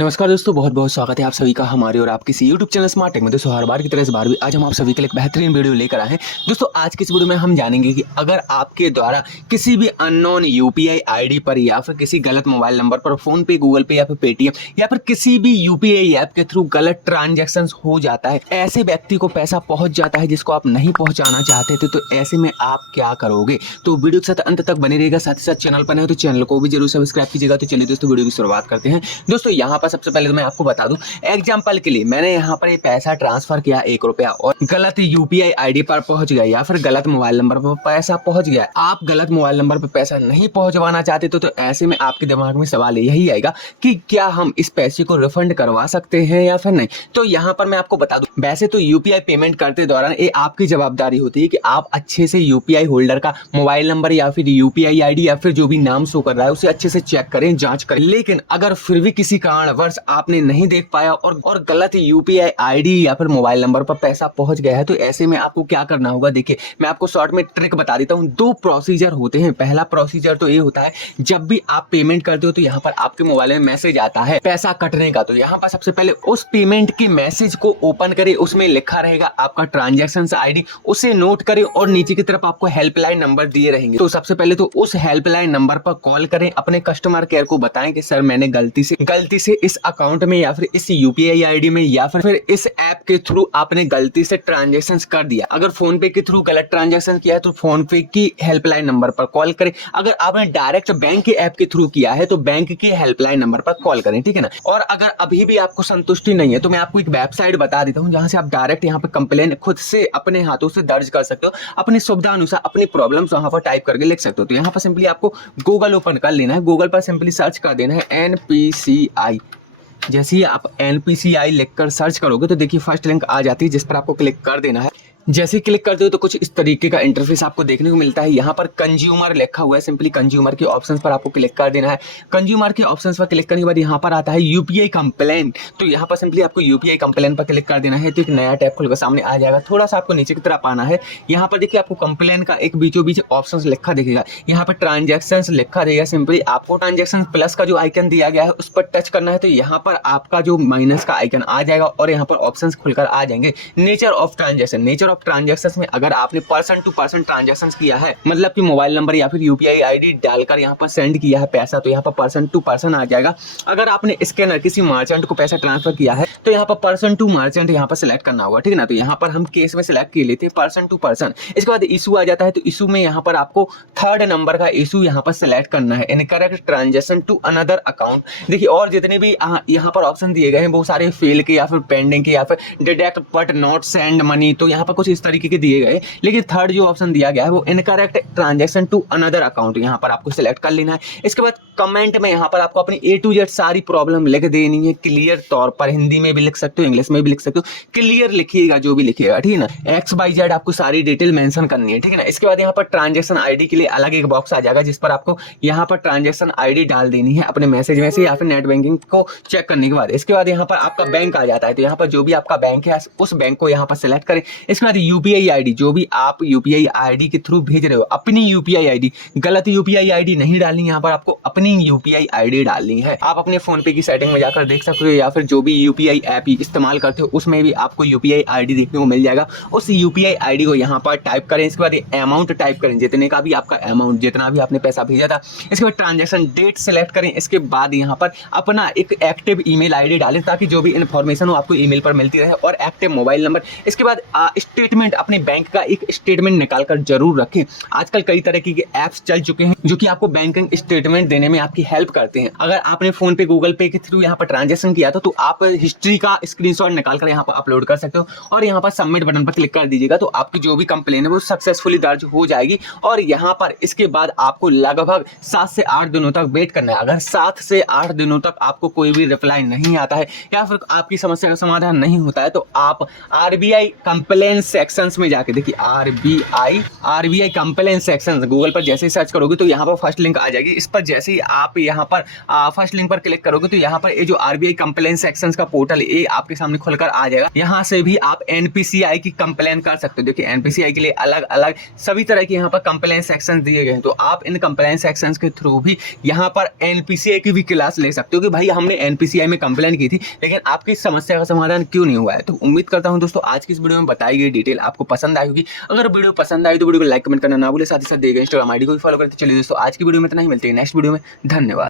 नमस्कार दोस्तों, बहुत बहुत स्वागत है आप सभी का हमारे और आपके इस यूट्यूब चैनल स्मार्ट टेक में। दोस्तों हर बार की तरह इस बार भी आज हम आप सभी के लिए एक बेहतरीन वीडियो लेकर आए हैं। दोस्तों आज की इस वीडियो में हम जानेंगे कि अगर आपके द्वारा किसी भी अननोन यूपीआई आईडी पर या फिर किसी गलत मोबाइल नंबर पर फोन पे, गूगल पे या फिर पेटीएम या फिर किसी भी यूपीआई ऐप के थ्रू गलत ट्रांजेक्शन हो जाता है, ऐसे व्यक्ति को पैसा पहुंच जाता है जिसको आप नहीं पहुंचाना चाहते थे, तो ऐसे में आप क्या करोगे? तो वीडियो के साथ अंत तक बने रहेगा। साथ ही साथ चैनल पर नए हो तो चैनल को भी जरूर सब्सक्राइब कीजिएगा। तो चलिए दोस्तों वीडियो की शुरुआत करते हैं। दोस्तों यहाँ पर सबसे पहले तो मैं आपको बता दूं, एग्जांपल के लिए मैंने यहाँ पर ये पैसा ट्रांसफर किया 1 रुपया और गलत यूपीआई आईडी पर पहुंच गया या फिर गलत मोबाइल नंबर पर पैसा पहुंच गया। आप गलत मोबाइल नंबर पर पैसा नहीं पहुंचवाना चाहते तो ऐसे में आपके दिमाग में सवाल यही आएगा कि क्या हम इस पैसे को रिफंड करवा सकते हैं या फिर नहीं। तो यहाँ पर मैं आपको बता दूं, वैसे तो यूपीआई पेमेंट करते दौरान ये आपकी जवाबदारी होती है कि आप अच्छे से यूपीआई होल्डर का मोबाइल नंबर या फिर यूपीआई आईडी या फिर जो भी नाम शो कर रहा है उसे अच्छे से चेक करें, जांच करें। लेकिन अगर फिर भी किसी कारणवश आपने नहीं देख पाया और गलत यूपीआई आईडी या फिर मोबाइल नंबर पर पैसा पहुंच गया है, तो ऐसे में आपको क्या करना होगा। देखिए मैं आपको शॉर्ट में ट्रिक बता देता हूं। 2 प्रोसीजर होते हैं। पहला प्रोसीजर तो ये होता है, जब भी आप पेमेंट करते हो तो यहाँ पर आपके मोबाइल में मैसेज आता है पैसा कटने का। तो यहाँ पर सबसे पहले उस पेमेंट के मैसेज को ओपन करें, उसमें लिखा रहेगा आपका ट्रांजेक्शन आईडी, उसे नोट करें और नीचे की तरफ आपको हेल्पलाइन नंबर दिए रहेंगे। तो सबसे पहले तो उस हेल्पलाइन नंबर पर कॉल करें, अपने कस्टमर केयर को बताएं कि सर मैंने गलती से इस अकाउंट में या फिर इस यूपीआई आईडी में या फिर इस ऐप के थ्रू आपने गलती से ट्रांजेक्शन कर दिया। अगर फोन पे के थ्रू गलत ट्रांजेक्शन किया है तो फोन पे की हेल्पलाइन नंबर पर कॉल करें। अगर आपने डायरेक्ट बैंक के ऐप के थ्रू किया है तो बैंक के हेल्पलाइन नंबर पर कॉल करें, ठीक है ना। और अगर अभी भी आपको संतुष्टि नहीं है तो मैं आपको एक वेबसाइट बता देता हूं जहां से आप डायरेक्ट यहाँ पे कंप्लेन खुद से अपने हाथों से दर्ज कर सकते हो। अपनी सुविधा अनुसार अपनी प्रॉब्लम्स वहां पर टाइप करके लिख सकते हो। तो यहाँ पर सिंपली आपको गूगल ओपन कर लेना है। गूगल पर सिंपली सर्च कर देना है एनपीसीआई। जैसे ही आप एनपीसीआई लिखकर सर्च करोगे तो देखिए फर्स्ट लिंक आ जाती है जिस पर आपको क्लिक कर देना है। जैसे क्लिक करते हो तो कुछ इस तरीके का इंटरफेस आपको देखने को मिलता है। यहाँ पर कंज्यूमर लिखा हुआ है, सिंपली कंज्यूमर के ऑप्शंस पर आपको क्लिक कर देना है। कंज्यूमर के ऑप्शंस पर क्लिक करने के बाद यहाँ पर आता है यूपीआई कंप्लेन। तो यहाँ पर सिंपली आपको यूपीआई कंप्लेन पर क्लिक कर देना है। तो एक नया टैब खुलकर सामने आ जाएगा। थोड़ा सा आपको नीचे की तरफ आना है। यहाँ पर देखिए आपको कंप्लेन का एक बीचों बीच ऑप्शन लिखा दिखेगा। यहाँ पर ट्रांजेक्शन लिखा रहेगा। सिंपली आपको ट्रांजेक्शन प्लस का जो आइकन दिया गया है उस पर टच करना है। तो यहाँ पर आपका जो माइनस का आइकन आ जाएगा और यहाँ पर ऑप्शंस खुलकर आ जाएंगे। नेचर ऑफ ट्रांजेक्शन में अगर आपने पर्सन टू पर्सन ट्रांजेक्शन किया है, मतलब कि मोबाइल नंबर या फिर यूपीआई आईडी डालकर यहाँ पर सेंड किया है पैसा, तो यहाँ पर पर्सन टू पर्सन आ जाएगा। अगर आपने स्कैनर किसी मर्चेंट को पैसा ट्रांसफर किया है तो यहाँ पर पर्सन टू मर्चेंट यहाँ पर सिलेक्ट करना होगा, ठीक है ना। तो यहाँ पर हम केस में सिलेक्ट कर लेते हैं पर्सन टू पर्सन। इसके बाद इशू आ जाता है। तो इशू में यहाँ पर आपको 3rd नंबर का इशू यहाँ पर सिलेक्ट करना है, incorrect transaction to another account. देखिए और जितने भी यहाँ पर ऑप्शन दिए गए हैं वो सारे फेल के या फिर पेंडिंग के या फिर deduct but not send money, तो यहाँ पर कुछ इस तरीके के दिए गए। लेकिन 3rd जो ऑप्शन दिया गया है वो incorrect transaction to another account, यहाँ पर आपको सिलेक्ट कर लेना है। इसके बाद कमेंट में यहाँ पर आपको अपनी A to Z सारी प्रॉब्लम लिख देनी है क्लियर तौर पर। हिंदी में भी लिख सकते हो, इंग्लिश में भी लिख सकते हो, क्लियर लिखिएगा जो भी लिखिएगा, ठीक है ना। XYZ आपको सारी डिटेल मेंशन करनी है, ठीक है ना। इसके बाद यहाँ पर ट्रांजेक्शन आईडी के लिए अलग एक बॉक्स आ जाएगा जिस पर आपको यहाँ पर ट्रांजेक्शन आईडी डाल देनी है अपने मैसेज में से या फिर नेट बैंकिंग को चेक करने के बाद। इसके बाद यहाँ पर आपका बैंक आ जाता है। तो यहाँ पर जो भी आपका बैंक है उस बैंक को यहाँ पर सिलेक्ट करें। इसके बाद यूपीआई आईडी, जो भी आप यूपीआई आईडी के थ्रू भेज रहे हो, अपनी यूपीआई आईडी, गलत यूपीआई आईडी नहीं डालनी, यहाँ पर आपको अपनी यूपीआई आईडी डालनी है। आप अपने फोन पे की सेटिंग में जाकर देख सकते हो या फिर जो भी यूपीआई ऐप इस्तेमाल करते हो उसमें भी आपको यूपीआई आईडी देखने को मिल जाएगा। उस यूपीआई आईडी को यहाँ पर टाइप करें। इसके बाद अमाउंट टाइप करें, जितने का भी आपका अमाउंट, जितना भी आपने पैसा भेजा था। इसके बाद ट्रांजेक्शन डेट सेलेक्ट करें। इसके बाद यहाँ पर अपना एक एक्टिव ईमेल आईडी डालें ताकि जो भी इन्फॉर्मेशन हो आपको ईमेल पर मिलती रहे, और एक्टिव मोबाइल नंबर। इसके बाद स्टेटमेंट, अपने बैंक का एक स्टेटमेंट निकाल कर जरूर रखें। आजकल कई तरह के ऐप्स चल चुके हैं जो कि आपको बैंकिंग स्टेटमेंट देने में आपकी हेल्प करते हैं। अगर आपने फोन पे, गूगल पे के थ्रू यहाँ पर ट्रांजेक्शन किया था तो आप हिस्ट्री का स्क्रीनशॉट निकाल कर यहाँ पर अपलोड कर सकते हो और यहाँ पर सबमिट बटन पर क्लिक कर दीजिएगा। तो आपकी जो भी कंप्लेन है वो सक्सेसफुली दर्ज हो जाएगी। और यहाँ पर इसके बाद आपको लगभग 7 से 8 दिनों तक वेट करना है। अगर 7 से 8 दिनों तक आपको कोई भी रिप्लाई नहीं आता है या फिर आपकी समस्या का समाधान नहीं होता है तो आप RBI कंप्लेन सेक्शंस में जाके देखिए आरबीआई कंप्लेंट सेक्शंस गूगल पर जैसे ही सर्च करोगे तो यहाँ पर फर्स्ट लिंक आ जाएगी। इस पर जैसे ही आप यहाँ पर फर्स्ट लिंक पर क्लिक करोगे तो यहाँ पर ये जो आरबीआई कंप्लेंट सेक्शंस का पोर्टल ये आपके सामने खुलकर आ जाएगा। यहाँ से भी आप एनपीसीआई की कंप्लेन कर सकते हो। देखिए एनपीसीआई के लिए अलग अलग सभी तरह के यहाँ पर कंप्लेंट सेक्शन दिए गए हैं, तो आप इन कंप्लेंट सेक्शंस के थ्रू भी यहाँ पर एनपीसीआई की भी क्लास ले सकते हो कि भाई हमने एनपीसीआई में कंप्लेन की थी लेकिन आपकी समस्या का समाधान क्यों नहीं हुआ है। तो उम्मीद करता हूं दोस्तों आज की इस वीडियो में बताई गई डिटेल आपको पसंद आई होगी। अगर वीडियो पसंद आई तो वीडियो को लाइक कमेंट करना ना भूले, साथ ही साथ दिए गए इंस्टाग्राम आईडी को भी फॉलो करते चलिए दोस्तों आज की वीडियो में इतना ही, मिलते हैं नेक्स्ट वीडियो में। धन्यवाद।